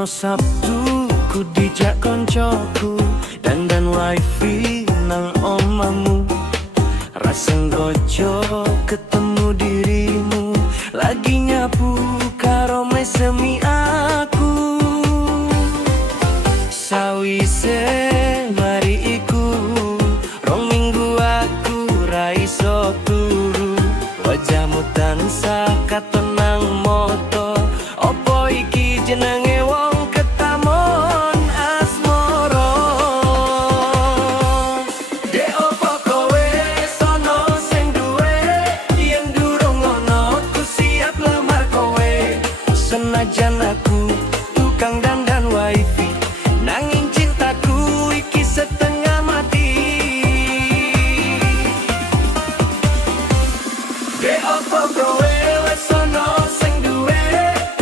Dino Sabtu ku dijak koncoku dandan wifi nang omamu. Rasa gojo ketemu dirimu, lagi nyapu karo mesemi aku. Sawise mari iku rong minggu aku ra iso turu, wajahmu tansah katenang moto. Opo iki jenenge wong ketamon asmara? Dek opo kowe sono sing duwe, yen durung ono ku siap lamar kowe. Senajan aku tukang dandan wifi, nanging cintaku iki setengah mati. Dek opo kowe wes ono sing duwe,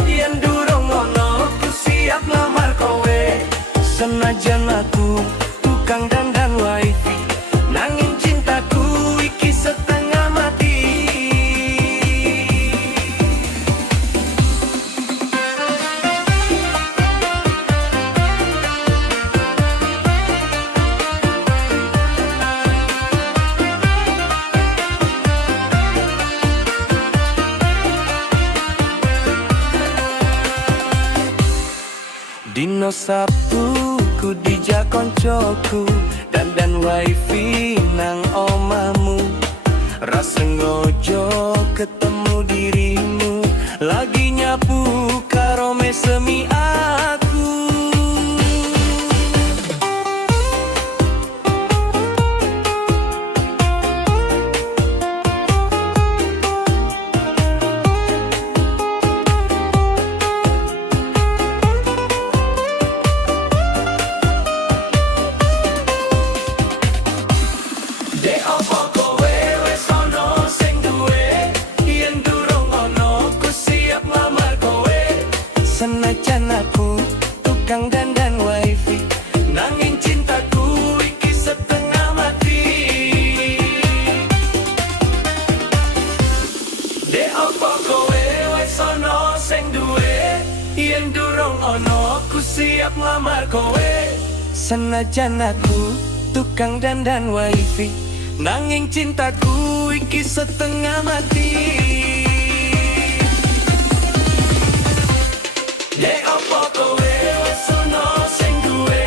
yen durung ono ku siap lamar kowe. Senajan aku tukang dandan wifi, nanging cintaku iki setengah mati. Dino Sabtu ku dijak koncoku dandan wifi nang omamu. Rasa ngojo ketemu dirimu, lagi nyapu karo mesemi aku. Dek opo kowe wes ono sing duwe, yen durung ono ku siap lamar kowe. Senajan aku tukang dandan wifi, nanging cintaku iki setengah mati. Dek opo kowe wes ono sing duwe, yen durung ono ku siap lamar kowe. Senajan aku tukang dandan wifi, nanging cintaku iki setengah mati. Dek opo kowe wes ono sing duwe,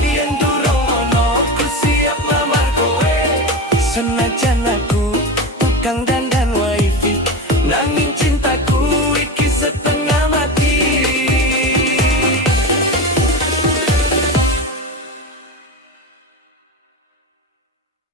yen durung ono ku siap lamar kowe. Senajan aku tukang dandan